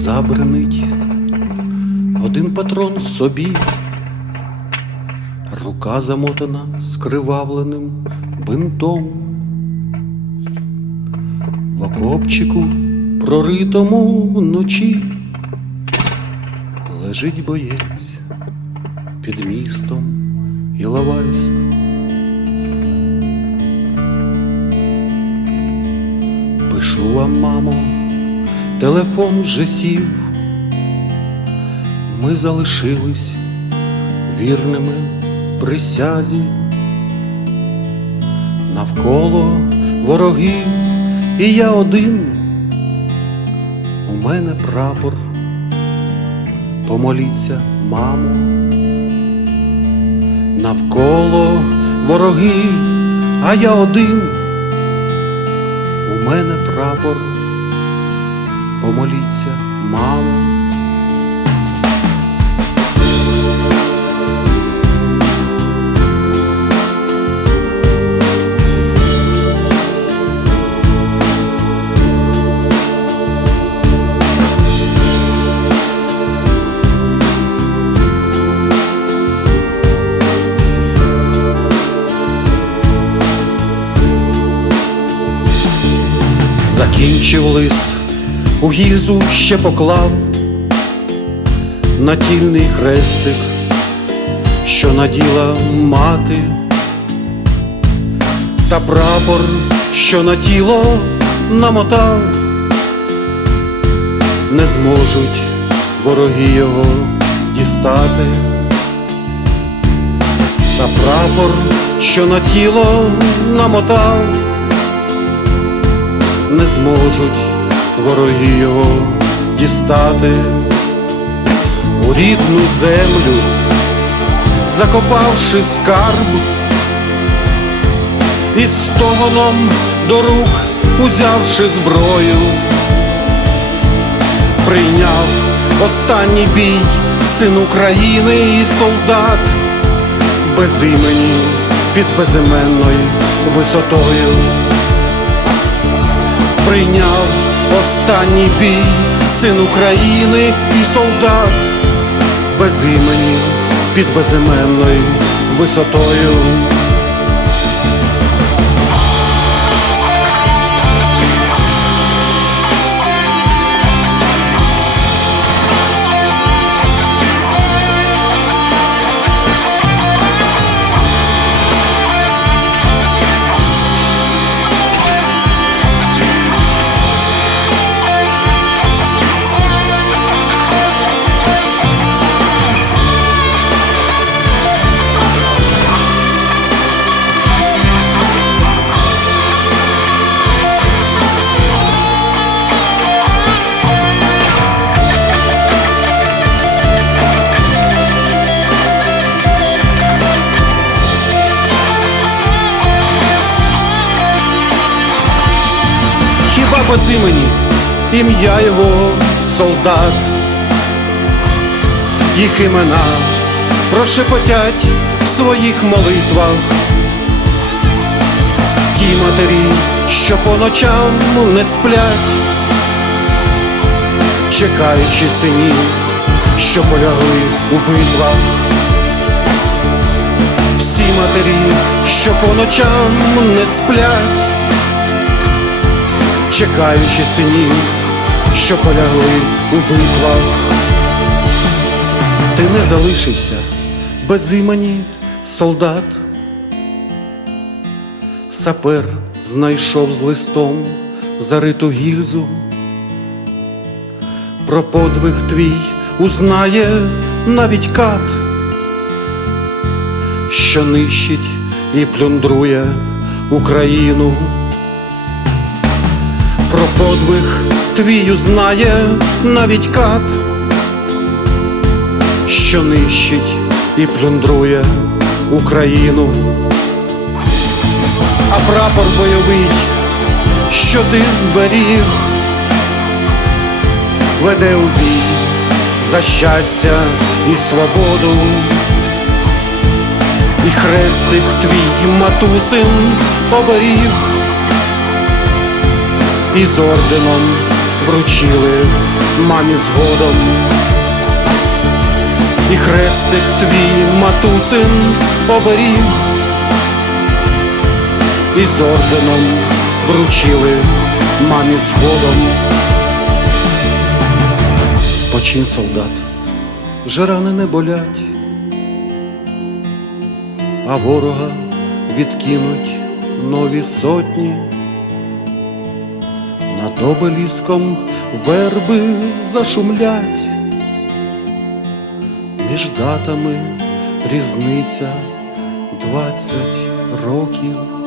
забринить один патрон собі, рука замотана скривавленим бинтом. В окопчику, проритому вночі, лежить боєць під містом Іловайськ. Пишу вам, мамо, телефон вже сів. Ми залишились вірними присязі. Навколо вороги, і я один. У мене прапор. Помоліться, мамо. Навколо вороги, а я один. У мене прапор. Помоліться, мамо. Закінчив лист, у гільзу ще поклав натільний хрестик, що наділа мати, та прапор, що на тіло намотав, не зможуть вороги його дістати, та прапор, що на тіло намотав. Не зможуть вороги його дістати у рідну землю, закопавши скарб, і стогоном до рук узявши зброю, прийняв останній бій син України і солдат без імені під безіменною висотою. Прийняв останній бій син України і солдат без імені під безіменною висотою. Без імені ім'я його солдат, їх імена прошепотять в своїх молитвах. Ті матері, що по ночам не сплять, чекаючи синів, що полягли у битвах. Всі матері, що по ночам не сплять чекаючи синів, що полягли у битвах. Ти не залишився без імені солдат. Сапер знайшов з листом зариту гільзу. Про подвиг твій узнає навіть кат, що нищить і плюндрує Україну подвиг твій узнає навіть кат, що нищить і плюндрує Україну, а прапор бойовий, що ти зберіг, веде у бій за щастя і свободу, і хрестик твій матусин оберіг і з орденом вручили мамі згодом. І хрестик твій матусин оберіг, і з орденом вручили мамі згодом. Спочин, солдат, вже рани не болять, а ворога відкинуть нові сотні. Обеліском верби зашумлять, між датами різниця двадцять років.